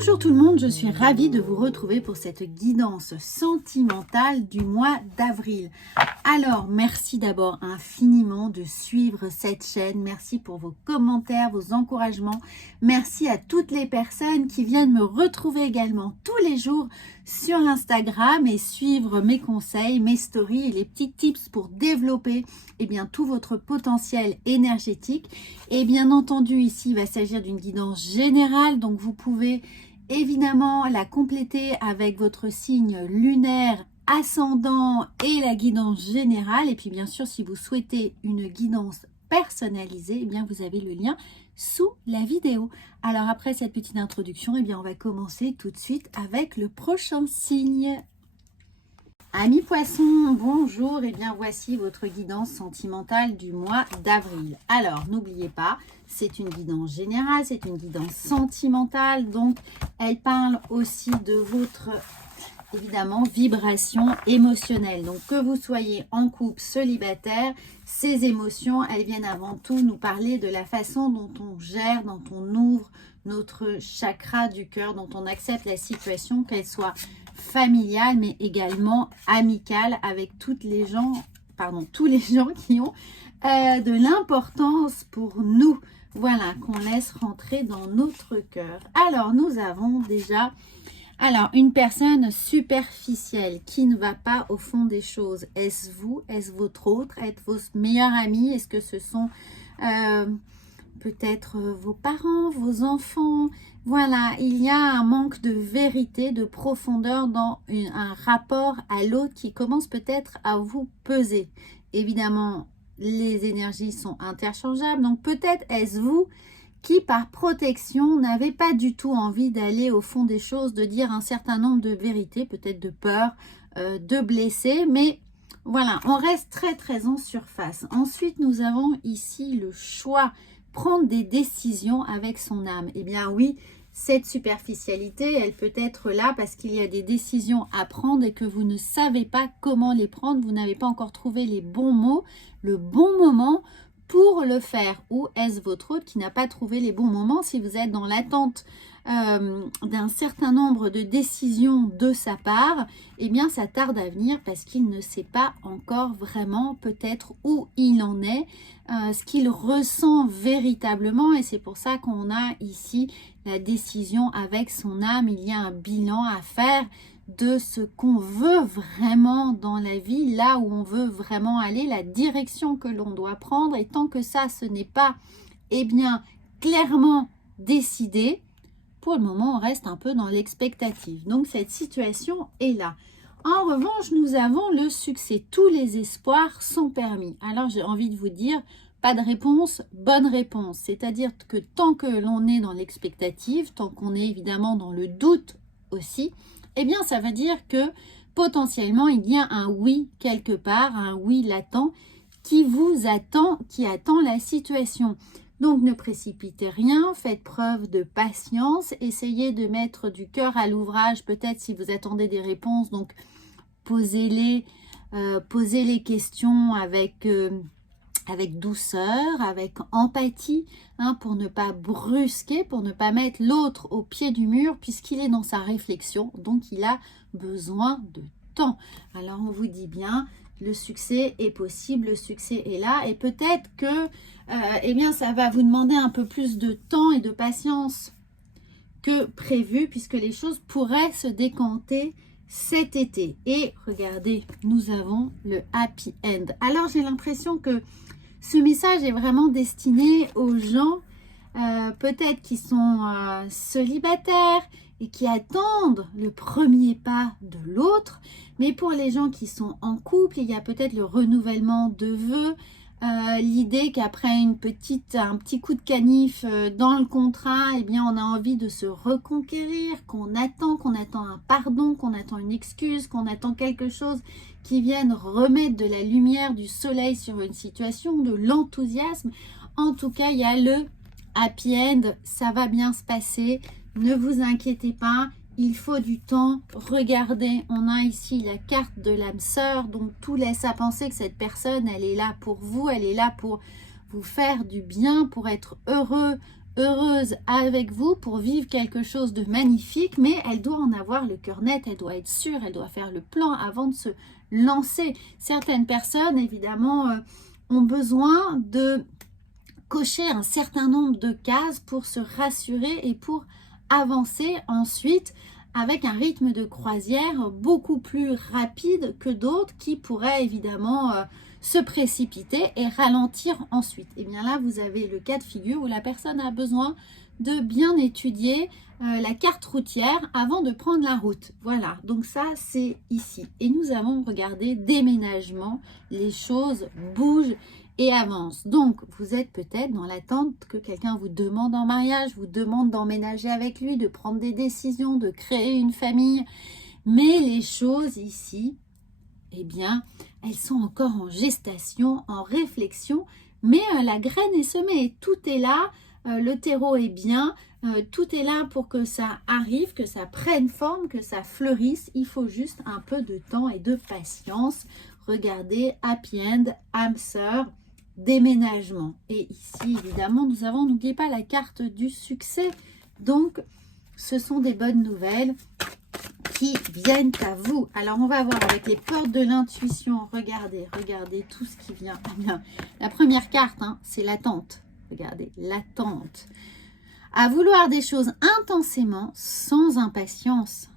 Bonjour tout le monde, je suis ravie de vous retrouver pour cette guidance sentimentale du mois d'avril. Alors, merci d'abord infiniment de suivre cette chaîne. Merci pour vos commentaires, vos encouragements. Merci à toutes les personnes qui viennent me retrouver également tous les jours sur Instagram et suivre mes conseils, mes stories et les petits tips pour développer tout votre potentiel énergétique. Et bien entendu, ici, il va s'agir d'une guidance générale, donc vous pouvez évidemment la compléter avec votre signe lunaire, ascendant et la guidance générale. Et puis bien sûr, si vous souhaitez une guidance personnalisée, vous avez le lien sous la vidéo. Alors après cette petite introduction, on va commencer tout de suite avec le prochain signe. Amis poissons, bonjour, voici votre guidance sentimentale du mois d'avril. Alors, n'oubliez pas, c'est une guidance générale, c'est une guidance sentimentale, donc elle parle aussi de votre, évidemment, vibration émotionnelle. Donc, que vous soyez en couple, célibataire, ces émotions, elles viennent avant tout nous parler de la façon dont on gère, dont on ouvre notre chakra du cœur, dont on accepte la situation, qu'elle soit familiale mais également amicale avec tous les gens qui ont de l'importance pour nous, voilà, qu'on laisse rentrer dans notre cœur. Alors nous avons déjà une personne superficielle qui ne va pas au fond des choses. Est-ce vous? Est-ce votre autre? Est-ce vos meilleurs amis? Est-ce que ce sont peut-être vos parents, vos enfants? Voilà, il y a un manque de vérité, de profondeur dans un rapport à l'autre qui commence peut-être à vous peser. Évidemment, les énergies sont interchangeables, donc peut-être est-ce vous qui, par protection, n'avez pas du tout envie d'aller au fond des choses, de dire un certain nombre de vérités, peut-être de peur, de blesser, mais voilà, on reste très très en surface. Ensuite, nous avons ici le choix, prendre des décisions avec son âme. Oui, cette superficialité, elle peut être là parce qu'il y a des décisions à prendre et que vous ne savez pas comment les prendre. Vous n'avez pas encore trouvé les bons mots, le bon moment pour le faire. Ou est-ce votre autre qui n'a pas trouvé les bons moments? Si vous êtes dans l'attente d'un certain nombre de décisions de sa part, ça tarde à venir parce qu'il ne sait pas encore vraiment peut-être où il en est, ce qu'il ressent véritablement, et c'est pour ça qu'on a ici la décision avec son âme. Il y a un bilan à faire de ce qu'on veut vraiment dans la vie, là où on veut vraiment aller, la direction que l'on doit prendre, et tant que ça, ce n'est pas clairement décidé, pour le moment, on reste un peu dans l'expectative. Donc, cette situation est là. En revanche, nous avons le succès. Tous les espoirs sont permis. Alors, j'ai envie de vous dire, pas de réponse, bonne réponse. C'est-à-dire que tant que l'on est dans l'expectative, tant qu'on est évidemment dans le doute aussi, ça veut dire que potentiellement, il y a un oui quelque part, un oui latent qui vous attend, qui attend la situation. Donc, ne précipitez rien, faites preuve de patience, essayez de mettre du cœur à l'ouvrage, peut-être si vous attendez des réponses, donc posez les questions avec douceur, avec empathie, pour ne pas brusquer, pour ne pas mettre l'autre au pied du mur, puisqu'il est dans sa réflexion, donc il a besoin de temps. Alors, on vous dit bien, le succès est possible, le succès est là, et peut-être que ça va vous demander un peu plus de temps et de patience que prévu, puisque les choses pourraient se décanter cet été. Et regardez, nous avons le happy end. Alors, j'ai l'impression que ce message est vraiment destiné aux gens peut-être qui sont célibataires et qui attendent le premier pas de l'autre. Mais pour les gens qui sont en couple, il y a peut-être le renouvellement de vœux, l'idée qu'après un petit coup de canif dans le contrat, on a envie de se reconquérir, qu'on attend un pardon, qu'on attend une excuse, qu'on attend quelque chose qui vienne remettre de la lumière, du soleil sur une situation, de l'enthousiasme. En tout cas, il y a le happy end, ça va bien se passer, ne vous inquiétez pas. Il faut du temps. Regardez, on a ici la carte de l'âme sœur, donc tout laisse à penser que cette personne, elle est là pour vous, elle est là pour vous faire du bien, pour être heureux, heureuse avec vous pour vivre quelque chose de magnifique, mais elle doit en avoir le cœur net, elle doit être sûre, elle doit faire le plan avant de se lancer. Certaines personnes, évidemment, ont besoin de cocher un certain nombre de cases pour se rassurer et pour avancer ensuite avec un rythme de croisière beaucoup plus rapide que d'autres qui pourraient évidemment se précipiter et ralentir ensuite. Et bien là, vous avez le cas de figure où la personne a besoin de bien étudier la carte routière avant de prendre la route. Voilà, donc ça c'est ici. Et nous avons regardé déménagement, les choses bougent et avancent. Donc vous êtes peut-être dans l'attente que quelqu'un vous demande en mariage, vous demande d'emménager avec lui, de prendre des décisions, de créer une famille. Mais les choses ici, eh bien, elles sont encore en gestation, en réflexion, mais la graine est semée, tout est là, le terreau est bien, tout est là pour que ça arrive, que ça prenne forme, que ça fleurisse. Il faut juste un peu de temps et de patience. Regardez, happy end, âme sœur, déménagement. Et ici, évidemment, nous avons, n'oubliez pas, la carte du succès. Donc, ce sont des bonnes nouvelles qui viennent à vous. Alors, on va voir avec les portes de l'intuition. Regardez, regardez tout ce qui vient. Eh bien, la première carte, hein, c'est l'attente. Regardez, l'attente. À vouloir des choses intensément, sans impatience,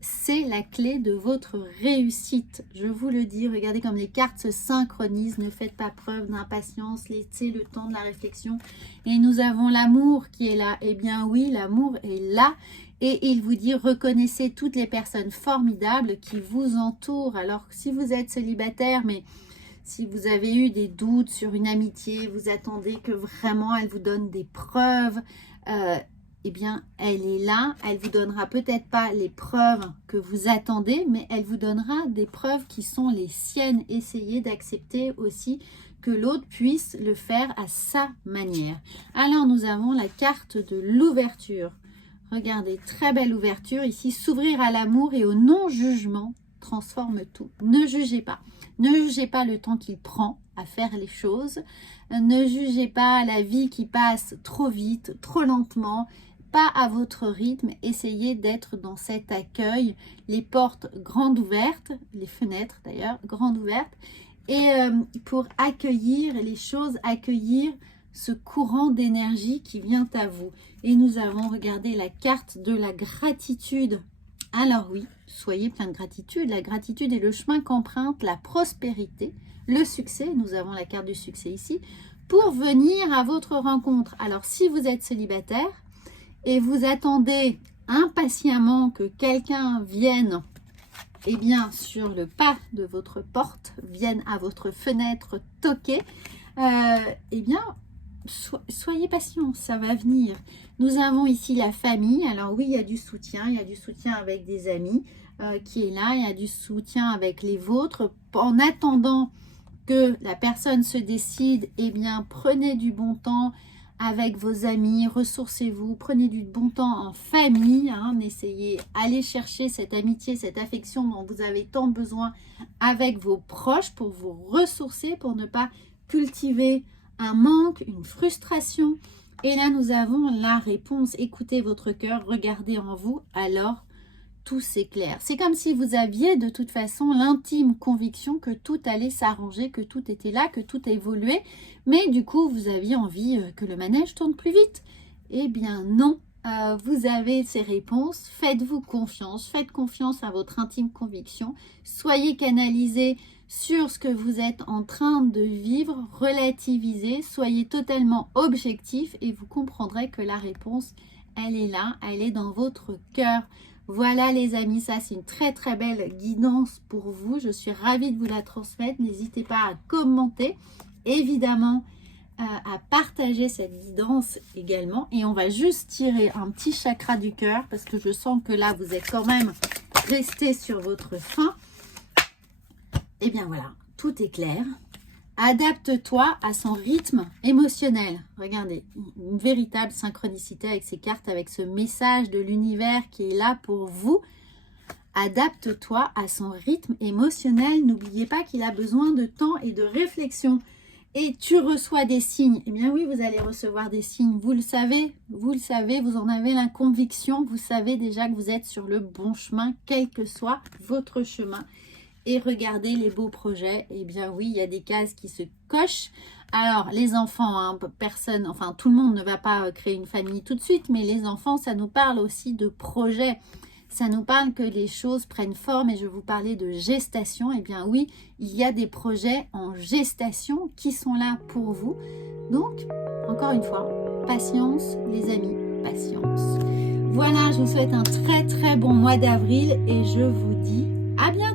c'est la clé de votre réussite. Je vous le dis, regardez comme les cartes se synchronisent. Ne faites pas preuve d'impatience, laissez le temps de la réflexion. Et nous avons l'amour qui est là. Eh bien oui, l'amour est là. Et il vous dit, reconnaissez toutes les personnes formidables qui vous entourent. Alors, si vous êtes célibataire, mais si vous avez eu des doutes sur une amitié, vous attendez que vraiment elle vous donne des preuves, eh bien, elle est là. Elle vous donnera peut-être pas les preuves que vous attendez, mais elle vous donnera des preuves qui sont les siennes. Essayez d'accepter aussi que l'autre puisse le faire à sa manière. Alors, nous avons la carte de l'ouverture. Regardez, très belle ouverture ici. S'ouvrir à l'amour et au non-jugement transforme tout. Ne jugez pas. Ne jugez pas le temps qu'il prend à faire les choses. Ne jugez pas la vie qui passe trop vite, trop lentement, pas à votre rythme. Essayez d'être dans cet accueil, les portes grandes ouvertes, les fenêtres d'ailleurs, grandes ouvertes, et pour accueillir les choses, accueillir ce courant d'énergie qui vient à vous. Et nous avons regardé la carte de la gratitude. Alors oui, soyez plein de gratitude. La gratitude est le chemin qu'emprunte la prospérité, le succès. Nous avons la carte du succès ici, pour venir à votre rencontre. Alors si vous êtes célibataire et vous attendez impatiemment que quelqu'un vienne, eh bien sur le pas de votre porte, vienne à votre fenêtre toquer, eh bien soyez patient, ça va venir. Nous avons ici la famille. Alors oui, il y a du soutien avec des amis qui est là, il y a du soutien avec les vôtres. En attendant que la personne se décide, eh bien prenez du bon temps avec vos amis, ressourcez-vous, prenez du bon temps en famille, hein, essayez, allez chercher cette amitié, cette affection dont vous avez tant besoin avec vos proches pour vous ressourcer, pour ne pas cultiver un manque, une frustration. Et là, nous avons la réponse. Écoutez votre cœur, regardez en vous, alors tout s'éclaire. C'est comme si vous aviez de toute façon l'intime conviction que tout allait s'arranger, que tout était là, que tout évoluait. Mais du coup, vous aviez envie que le manège tourne plus vite. Eh bien non, vous avez ces réponses. Faites-vous confiance, faites confiance à votre intime conviction. Soyez canalisés sur ce que vous êtes en train de vivre, relativisez, soyez totalement objectif et vous comprendrez que la réponse, elle est là, elle est dans votre cœur. Voilà les amis, ça c'est une très très belle guidance pour vous. Je suis ravie de vous la transmettre. N'hésitez pas à commenter, évidemment à partager cette guidance également. Et on va juste tirer un petit chakra du cœur parce que je sens que là vous êtes quand même resté sur votre faim. Et bien voilà, tout est clair. Adapte-toi à son rythme émotionnel. Regardez, une véritable synchronicité avec ces cartes, avec ce message de l'univers qui est là pour vous. Adapte-toi à son rythme émotionnel. N'oubliez pas qu'il a besoin de temps et de réflexion. et tu reçois des signes. Eh bien oui, vous allez recevoir des signes. Vous le savez, vous en avez la conviction. Vous savez déjà que vous êtes sur le bon chemin, quel que soit votre chemin. Et regardez les beaux projets. Eh bien oui, il y a des cases qui se cochent. Alors, les enfants, hein, personne, enfin tout le monde ne va pas créer une famille tout de suite, mais les enfants, ça nous parle aussi de projets. Ça nous parle que les choses prennent forme et je vous parlais de gestation. Eh bien oui, il y a des projets en gestation qui sont là pour vous. Donc, encore une fois, patience les amis, patience. Voilà, je vous souhaite un très très bon mois d'avril et je vous dis à bientôt.